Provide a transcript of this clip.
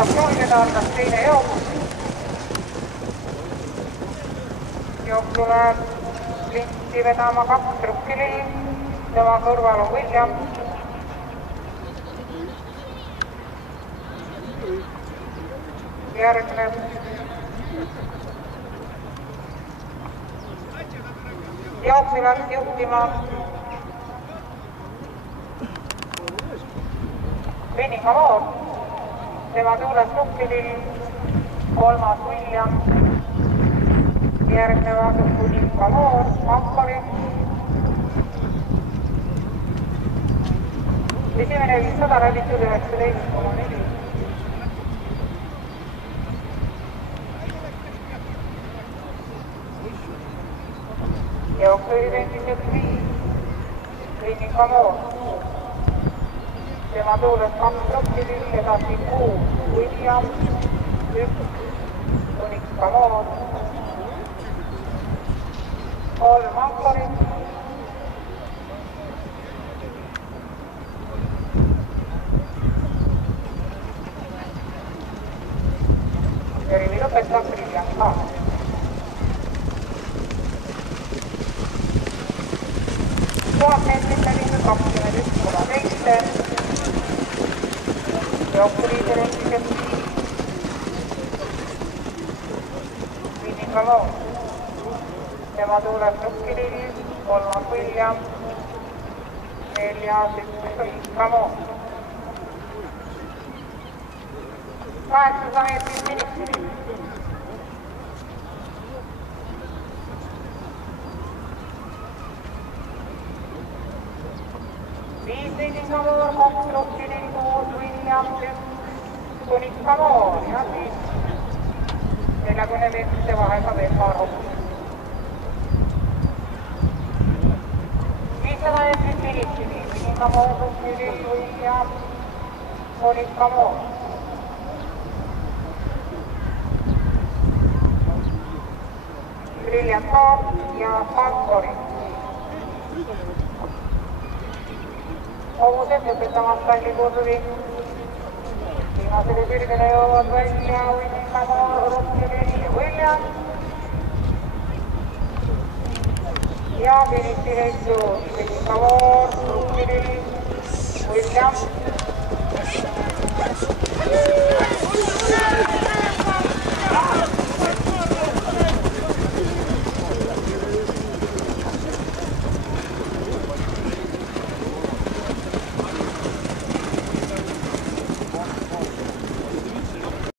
saab sulgeda, annas teine jooks. Jooks tuleb linti vedama 2 rukkili, tema kõrval on William. Järgneb jooksi läks juhtima Winning Award, tema tuules rukkilil 3. William, järgnevad Winning Award, Mampoli. Esimene 500 läbitud 19,4. Jooksuidentiset 5, Winning Award. Tema tuules 2 rukkilil, edasi 6 William, 1 Winning Award, 3 Mamporit, Jõrivi lõpetab William ka. Meetrite linnad 21,7, jooksuliider endiselt 5, Winning Award. Tema tuules rukkilil 3. William, 4. Winning Award. 800 meetrit finishil. Winning Award, 2 rukkilil, 6 William, 1 Winning Award ja siis 40 meetrite vahega veel paar hoppi. 500 meetrit finishili, Winning Award rukkilil, William, Winning Award. Brilliant Heart ja Falconi. Hobused lõpetamas kallikurvi. Viimasele sirgele jõuavad välja Winning Award rukkilil William. Ja finishilejtu Winning Award rukkilil William.